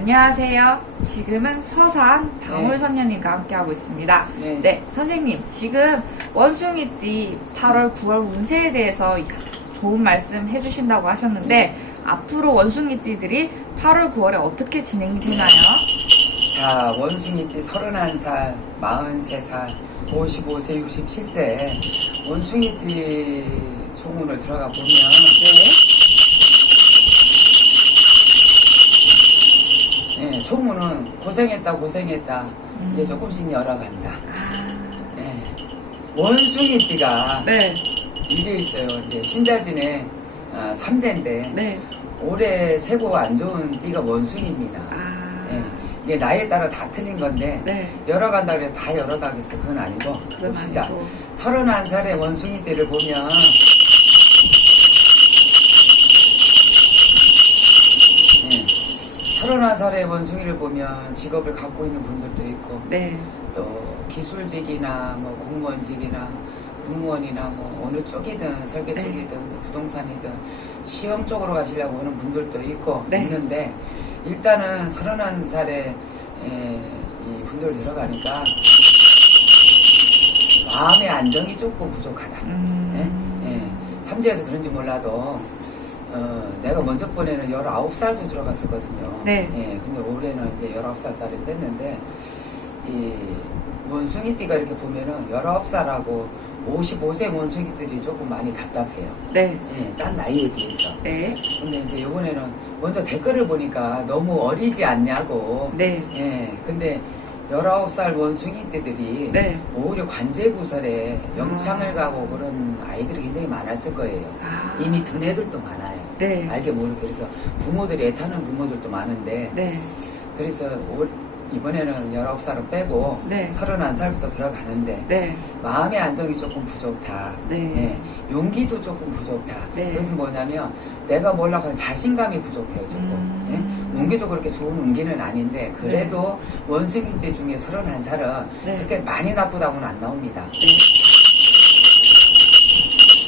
안녕하세요. 지금은 서산 방울 선녀님과 함께하고 있습니다. 네, 선생님, 지금 원숭이띠 8월, 9월 운세에 대해서 좋은 말씀 해주신다고 하셨는데 앞으로 원숭이띠들이 8월, 9월에 어떻게 진행이 되나요? 자, 원숭이띠 31살, 43살, 55세, 67세 원숭이띠 소문을 들어가 보면 소문은 고생했다 이제 조금씩 열어간다. 원숭이띠가 이게 있어요. 이제 신자진의 삼재인데 올해 최고 안 좋은 띠가 원숭이입니다. 이게 나이에 따라 다 틀린 건데 열어간다 그래서 다 열어가겠어. 그건 아니고 봅시다. 31살의 원숭이띠를 보면 31살의 원숭이를 보면 직업을 갖고 있는 분들도 있고 또 기술직이나 뭐 공무원직이나 공무원이나 뭐 어느 쪽이든 설계 쪽이든 부동산이든 시험 쪽으로 가시려고 하는 분들도 있고 있는데 일단은 31살에 이 분들 들어가니까 마음의 안정이 조금 부족하다. 삼재에서 그런지 몰라도 내가 먼저 번에는 19살도 들어갔었거든요. 근데 올해는 이제 19살짜리 뺐는데 이 원숭이띠가 이렇게 보면은 19살하고 55세 원숭이들이 조금 많이 답답해요. 딴 나이에 비해서. 근데 이제 요번에는 먼저 댓글을 보니까 너무 어리지 않냐고. 근데 19살 원숭이떼들이 오히려 관제구설에 영창을 가고 그런 아이들이 굉장히 많았을 거예요. 이미 든 애들도 많아요. 알게 모르게. 그래서 부모들이 애타는 부모들도 많은데 그래서 이번에는 19살은 빼고 31살부터 들어가는데 마음의 안정이 조금 부족하다. 용기도 조금 부족하다. 그것은 뭐냐면 내가 뭐라고 하는 자신감이 부족해요. 조금. 운기도 그렇게 좋은 운기는 아닌데 그래도 원숭이띠 중에 31살은 그렇게 많이 나쁘다고는 안 나옵니다.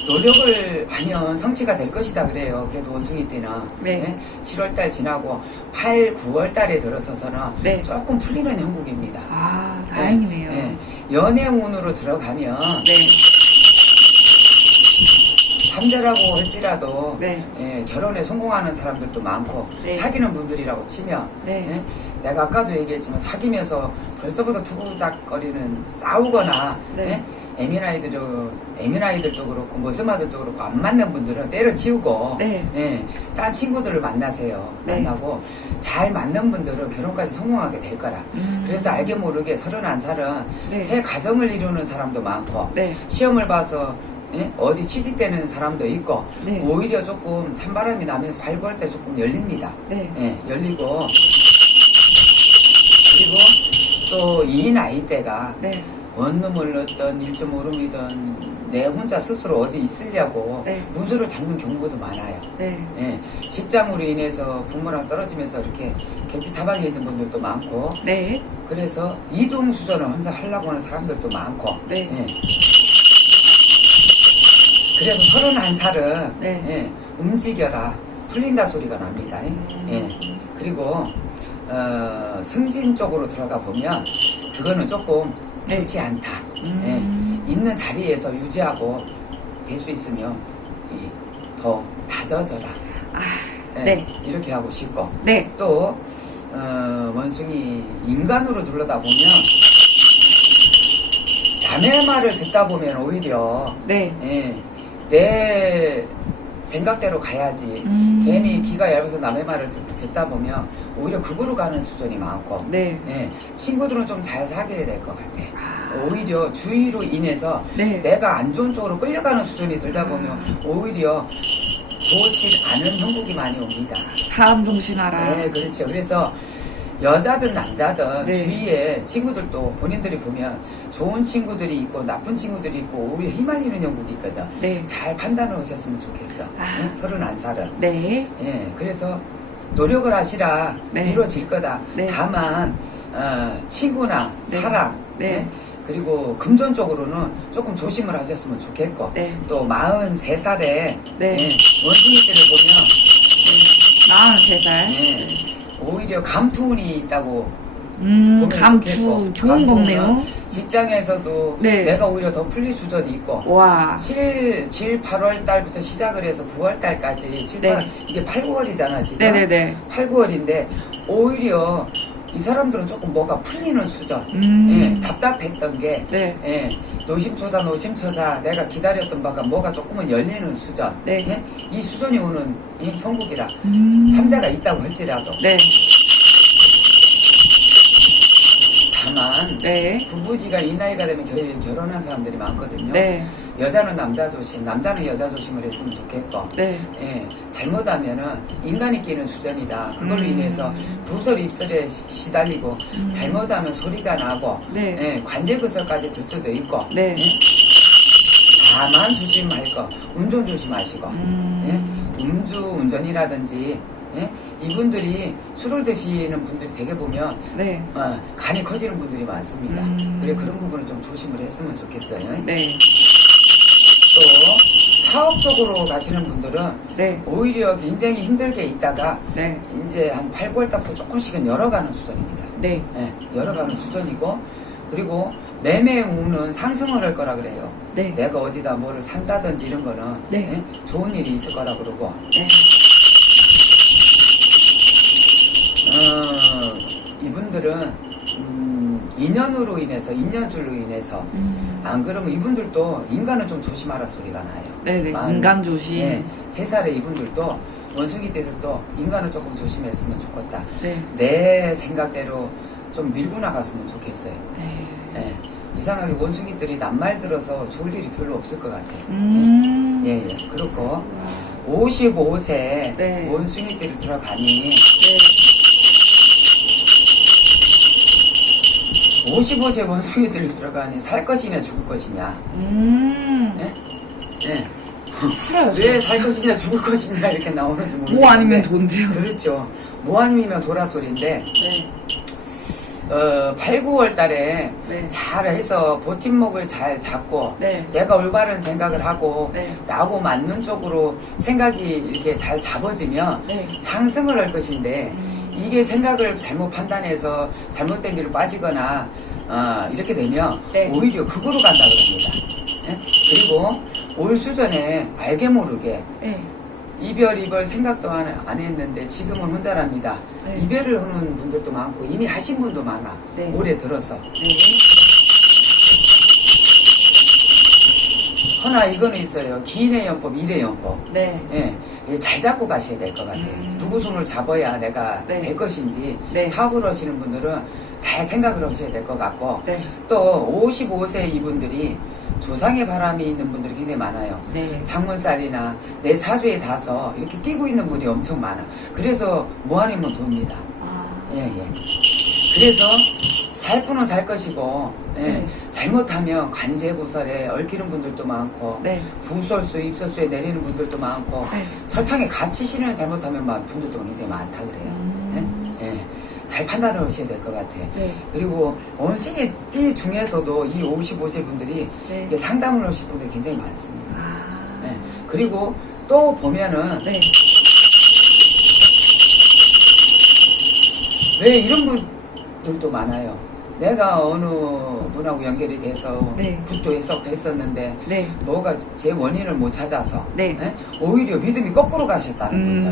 노력을 하면 성취가 될 것이다 그래요. 그래도 원숭이띠는 7월달 지나고 8, 9월달에 들어서서는 조금 풀리는 형국입니다. 다행이네요. 연애운으로 들어가면 삼재라고 할지라도 결혼에 성공하는 사람들도 많고 사귀는 분들이라고 치면 내가 아까도 얘기했지만 사귀면서 벌써부터 두구닥거리는 싸우거나 애민아이들도 그렇고 머슴아들도 그렇고 안 맞는 분들은 때려치우고 딴 친구들을 만나세요. 만나고 잘 맞는 분들은 결혼까지 성공하게 될 거라. 그래서 알게 모르게 31살은 새 가정을 이루는 사람도 많고 시험을 봐서 어디 취직되는 사람도 있고 오히려 조금 찬바람이 나면서 발굴할 때 조금 열립니다. 열리고 그리고 또 이 나이대가 원룸을 넣든 1.5룸이든 내 혼자 스스로 어디 있으려고 문수를 잡는 경우도 많아요. 직장으로 인해서 부모랑 떨어지면서 이렇게 객지타방에 있는 분들도 많고 그래서 이동수전을 항상 하려고 하는 사람들도 많고 그래서 31살은 움직여라 풀린다 소리가 납니다. 그리고 승진 쪽으로 들어가 보면 그거는 조금 좋지 않다. 있는 자리에서 유지하고 될 수 있으면 더 다져져라. 이렇게 하고 싶고 또 원숭이 인간으로 둘러다보면 남의 말을 듣다 보면 오히려 내 생각대로 가야지 괜히 귀가 얇아서 남의 말을 듣다 보면 오히려 극으로 가는 수준이 많고 친구들은 좀 잘 사귀어야 될 것 같아. 오히려 주의로 인해서 내가 안 좋은 쪽으로 끌려가는 수준이 들다 보면 오히려 좋지 않은 형국이 많이 옵니다. 사람 중심하라. 그렇죠. 그래서 여자든 남자든 주위에 친구들도 본인들이 보면 좋은 친구들이 있고 나쁜 친구들이 있고 오히려 휘말리는 형국이 있거든. 잘 판단을 하셨으면 좋겠어. 31살은. 그래서 노력을 하시라. 이루어질 거다. 다만 친구나 사람 그리고 금전적으로는 조금 조심을 하셨으면 좋겠고 또 43살에 원숭이들을 보면 43살 오히려 감투운이 있다고 보면 감투 좋겠고, 좋은 감투운은 거네요. 직장에서도 네. 내가 오히려 더 풀릴 수전이 있고 와. 7, 8월 달부터 시작을 해서 9월 달까지 네. 이게 8, 9월이잖아 지금. 네네네. 8, 9월인데 오히려 이 사람들은 조금 뭐가 풀리는 수전. 예, 답답했던 게 네. 예, 노심초사 내가 기다렸던 바가 뭐가 조금은 열리는 수전. 네. 예? 이 수전이 오는 이 형국이라 삼자가 있다고 할지라도 네. 다만 네. 부부지가 이 나이가 되면 결혼한 사람들이 많거든요. 네. 여자는 남자 조심, 남자는 여자 조심을 했으면 좋겠고, 네. 예, 잘못하면은 인간이 끼는 수전이다. 그걸로 인해서 부설 입설에 시달리고, 잘못하면 소리가 나고, 네. 예, 관제구설까지 들 수도 있고, 네. 예? 다만 조심할 거, 운전 조심하시고, 예? 음주 운전이라든지, 예? 이분들이 술을 드시는 분들이 되게 보면 네. 간이 커지는 분들이 많습니다. 그래 그런 부분은 좀 조심을 했으면 좋겠어요. 네. 또 사업적으로 가시는 분들은 네. 오히려 굉장히 힘들게 있다가 네. 이제 한 8, 9월 달부터 조금씩은 열어가는 수준입니다. 네. 네, 열어가는 수준이고 그리고 매매 운은 상승을 할 거라 그래요. 네. 내가 어디다 뭐를 산다든지 이런 거는 네. 예? 좋은 일이 있을 거라 그러고 네. 이분들은 인연으로 인해서 인연줄로 인해서 안 그러면 이분들도 인간은 좀 조심하라 소리가 나요. 네네. 인간 조심. 예, 3살의 이분들도 원숭이떼들도 인간은 조금 조심했으면 좋겠다. 네. 내 생각대로 좀 밀고 나갔으면 좋겠어요. 네. 예, 이상하게 원숭이들이 낱말 들어서 좋을 일이 별로 없을 것 같아요. 예, 예. 그렇고 55세 네. 원숭이들이 들어가니 네. 55세 원숭이들이 들어가니 살 것이냐 죽을 것이냐. 예? 예. 살아요. 왜 살 것이냐 죽을 것이냐 이렇게 나오는지 모르겠는데 뭐 아니면 돈대요. 그렇죠. 뭐 아니면 도라소리인데 네. 8, 9월 달에 네. 잘해서 버팀목을 잘 잡고 네. 내가 올바른 생각을 하고 네. 나하고 맞는 쪽으로 생각이 이렇게 잘 잡아지면 네. 상승을 할 것인데 이게 생각을 잘못 판단해서 잘못된 길로 빠지거나 이렇게 되면 네. 오히려 극으로 간다 그럽니다. 예? 그리고 올 수전에 알게 모르게 네. 이별 생각도 안 했는데 지금은 혼자랍니다. 네. 이별을 하는 분들도 많고 이미 하신 분도 많아. 네. 올해 들어서. 네. 허나 이거는 있어요. 기인의 연법, 일의 연법. 네. 예, 이게 잘 잡고 가셔야 될 것 같아요. 누구 손을 잡아야 내가 네. 될 것인지 네. 사업을 하시는 분들은 잘 생각을 하셔야 될 것 같고 네. 또 55세 이분들이 조상의 바람이 있는 분들이 굉장히 많아요. 네. 상문살이나 내 사주에 닿아서 이렇게 끼고 있는 분이 엄청 많아. 그래서 뭐 아니면 돕니다. 예, 예. 그래서 살 분은 살 것이고, 예. 네. 잘못하면 관제구설에 얽히는 분들도 많고, 네. 부설수, 입설수에 내리는 분들도 많고, 네. 철창에 갇히시는 잘못하면 분들도 굉장히 많다 그래요. 예? 예. 잘 판단을 하셔야 될 것 같아요. 네. 그리고 원숭이 띠 중에서도 이 55세 분들이 네. 이게 상담을 하실 분들이 굉장히 많습니다. 아. 예. 그리고 또 보면은 네. 왜 이런 분들도 많아요. 내가 어느 분하고 연결이 돼서 네. 굿도 했었는데 네. 뭐가 제 원인을 못 찾아서 네. 예? 오히려 믿음이 거꾸로 가셨다는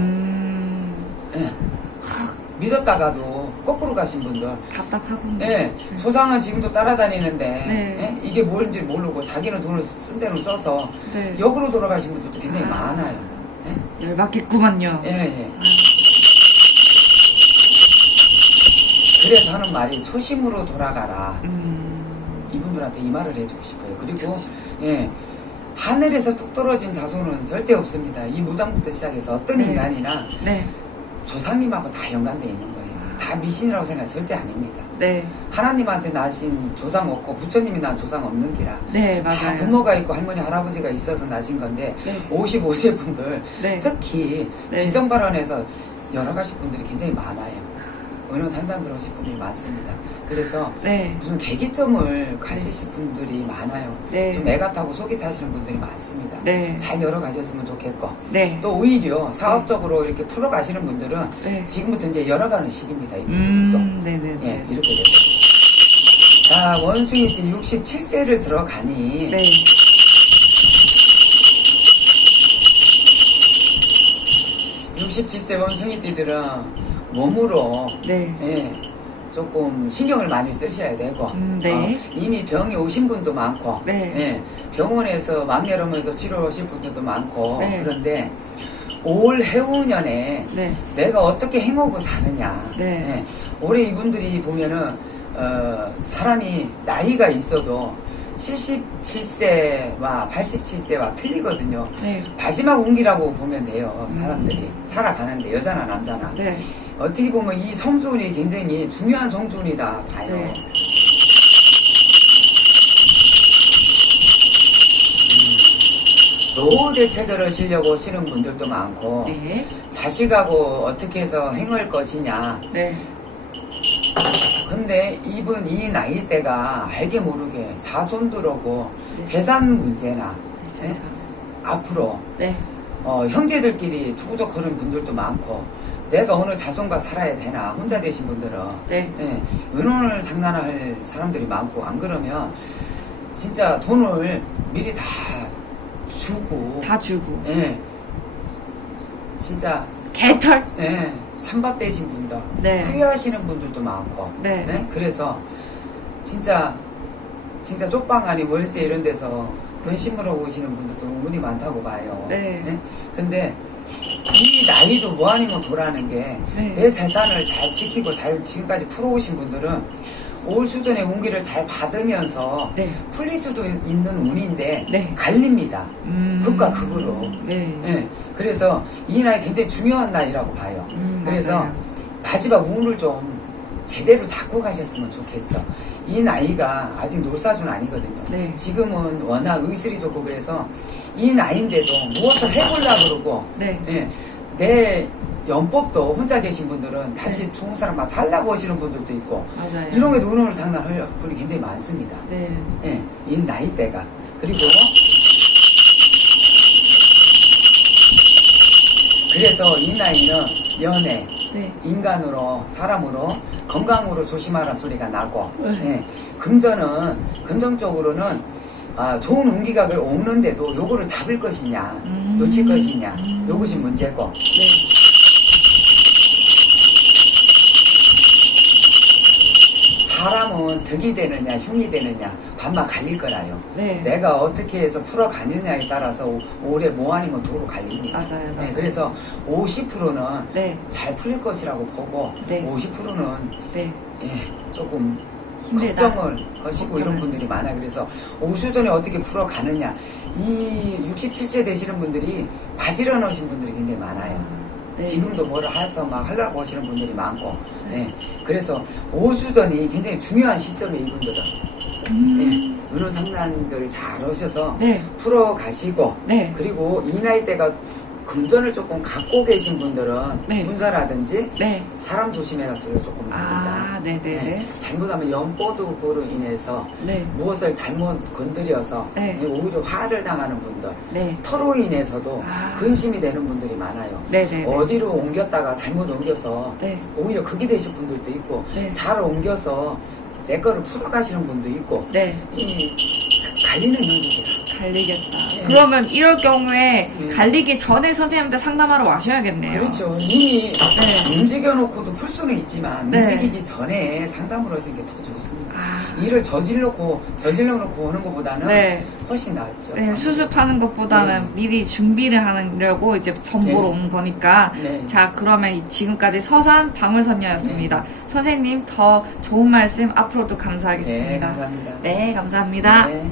분들. 예. 믿었다가도 거꾸로 가신 분들. 답답하군요. 예. 조상은 지금도 따라다니는데 네. 예? 이게 뭔지 모르고 자기는 돈을 쓴 대로 써서 네. 역으로 돌아가신 분들도 굉장히 많아요. 예? 열받겠구만요. 예, 예. 그래서 하는 말이 초심으로 돌아가라. 이분들한테 이 말을 해주고 싶어요. 그리고 예, 하늘에서 뚝 떨어진 자손은 절대 없습니다. 이 무당부터 시작해서 어떤 네. 인간이나 네. 조상님하고 다 연관되어 있는 거예요. 다 미신이라고 생각 절대 아닙니다. 네. 하나님한테 나신 조상 없고 부처님이 난 조상 없는 기라. 네, 다 맞아요. 부모가 있고 할머니 할아버지가 있어서 나신 건데 네. 55세 분들 네. 특히 네. 지성 발언에서 여러 가지 분들이 굉장히 많아요. 은원 상담 들어오실 분들이 많습니다. 그래서 네. 무슨 계기점을 가시실 분들이 많아요. 네. 좀 애가 타고 속이 타시는 분들이 많습니다. 네. 잘 열어가셨으면 좋겠고 네. 또 오히려 사업적으로 이렇게 풀어가시는 분들은 네. 지금부터 이제 열어가는 시기입니다. 이분들이 또 네네네. 예, 이렇게 되죠. 자, 원숭이띠 67세를 들어가니 네. 67세 원숭이띠들은 몸으로 네. 예, 조금 신경을 많이 쓰셔야 되고 네. 이미 병이 오신 분도 많고 네. 예, 병원에서 맘여러면서 치료하실 분들도 많고 네. 그런데 올 해운년에 네. 내가 어떻게 행하고 사느냐 네. 예, 올해 이분들이 보면은 사람이 나이가 있어도 77세와 87세와 틀리거든요. 네. 마지막 운기라고 보면 돼요. 사람들이 살아가는데 여자나 남자나 네. 어떻게 보면 이 성준이 굉장히 중요한 성준이다 봐요. 네. 노후 대책을 하시려고 하시는 분들도 많고 네. 자식하고 어떻게 해서 행할 것이냐. 네. 근데 이분 이 나이대가 알게 모르게 자손들하고 네. 재산 문제나 세상. 앞으로 네. 형제들끼리 투구덕 하는 분들도 많고 내가 어느 자손과 살아야 되나 혼자 되신 분들은 네. 예, 은혼을 장난할 사람들이 많고 안 그러면 진짜 돈을 미리 다 주고 다 주고. 예, 진짜 개털. 예, 찬밥 되신 분들 네. 후회하시는 분들도 많고 네. 그래서 진짜 쪽방 아니 월세 이런 데서 근심으로 오시는 분들도 은근히 많다고 봐요. 네. 근데 이 나이도 뭐 아니면 도라는 게 내 네. 재산을 잘 지키고 잘 지금까지 풀어오신 분들은 올 수전의 운기를 잘 받으면서 네. 풀릴 수도 있는 운인데 네. 갈립니다. 극과 극으로. 네. 예, 그래서 이 나이 굉장히 중요한 나이라고 봐요. 그래서 맞아요. 마지막 운을 좀 제대로 잡고 가셨으면 좋겠어. 이 나이가 아직 놀사준 아니거든요. 네. 지금은 워낙 의술이 좋고 그래서 이 나이인데도 무엇을 해보려고 그러고 네. 예, 내 연법도 혼자 계신 분들은 다시 좋은 사람 막 달라고 하시는 분들도 있고 맞아요. 이런 게 눈으로 장난할 분이 굉장히 많습니다. 네. 예, 이 나이대가. 그리고 그래서 이 나이는 연애, 네. 인간으로, 사람으로, 건강으로 조심하라 소리가 나고, 네. 예, 금전적으로는, 좋은 운기가 오는데도 요거를 잡을 것이냐, 놓칠 것이냐, 요것이 문제고, 네. 사람은 득이 되느냐, 흉이 되느냐, 반만 갈릴 거라요. 네. 내가 어떻게 해서 풀어가느냐에 따라서 올해 뭐 아니면 도로 갈립니다. 맞아요. 네, 그래서 50%는 네. 잘 풀릴 것이라고 보고 네. 50%는 네. 조금 힘들다. 걱정을 하시고 걱정을. 이런 분들이 많아요. 그래서 오수전에 어떻게 풀어가느냐. 이 67세 되시는 분들이 바지런하신 분들이 굉장히 많아요. 네. 지금도 뭐를 해서 막 하려고 하시는 분들이 많고 네. 그래서 오수전이 굉장히 중요한 시점에 이분들은 네. 은혼 상담들 잘 하셔서 네. 풀어가시고 네. 그리고 이 나이대가 금전을 조금 갖고 계신 분들은 네. 문서라든지 네. 사람 조심해라 소리가 조금 납니다. 네네네. 잘못하면 연보도로 인해서 네. 무엇을 잘못 건드려서 네. 오히려 화를 당하는 분들 네. 터로 인해서도 아. 근심이 되는 분들이 많아요. 네네네. 어디로 옮겼다가 잘못 옮겨서 네. 오히려 극이 되실 분들도 있고 네. 잘 옮겨서 내 거를 풀어가시는 분도 있고 네. 이 갈리는 현상이다. 갈리겠다. 네. 그러면 이럴 경우에 네. 갈리기 전에 선생님한테 상담하러 와셔야겠네요. 그렇죠. 이미 네. 움직여놓고도 풀 수는 있지만 네. 움직이기 전에 상담을 하시는 게 더 좋습니다. 아. 일을 저질러놓고 오는 것보다는 네. 훨씬 낫죠. 네, 수습하는 것보다는 미리 준비를 하려고 이제 정보로 네. 온 거니까. 네. 자, 그러면 지금까지 서산 방울선녀였습니다. 선생님, 더 좋은 말씀 앞으로도 감사하겠습니다. 네, 감사합니다. 네, 감사합니다. 네.